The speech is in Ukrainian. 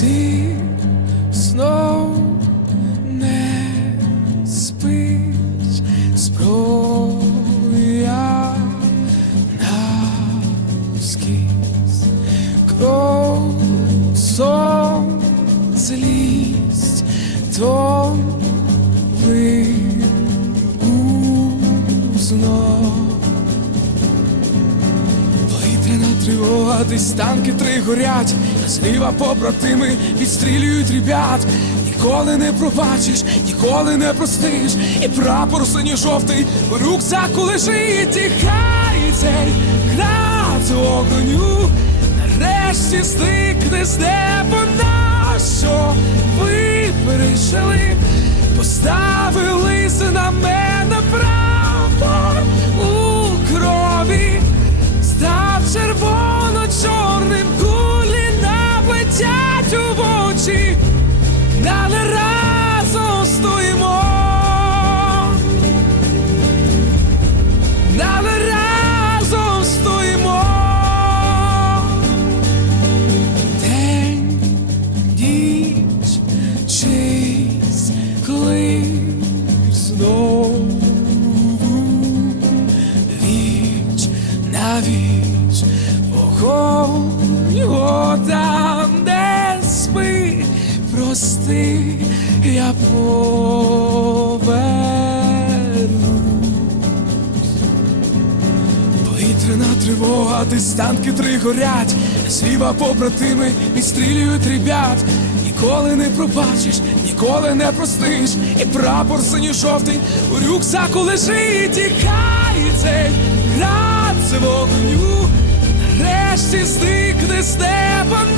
ти знов не спиш, зброя сон, злість, Тривога, десь танки три горять, зліва побратими відстрілюють ребят. Ніколи не пробачиш, ніколи не простиш, і прапор синьо-жовтий в рюкзаку лежить, і хай цей град огоню нарешті зникне з неба на що ви пережили, поставили на мене віч, вогонь О, там, де спи, прости, я повернусь. Повітряна тривога, десь танки три горять, зліва побратими відстрілюють ребят. Ніколи не пробачиш, ніколи не простиш, і прапор синьо-жовтий у рюкзаку лежить, і хай зникне з неба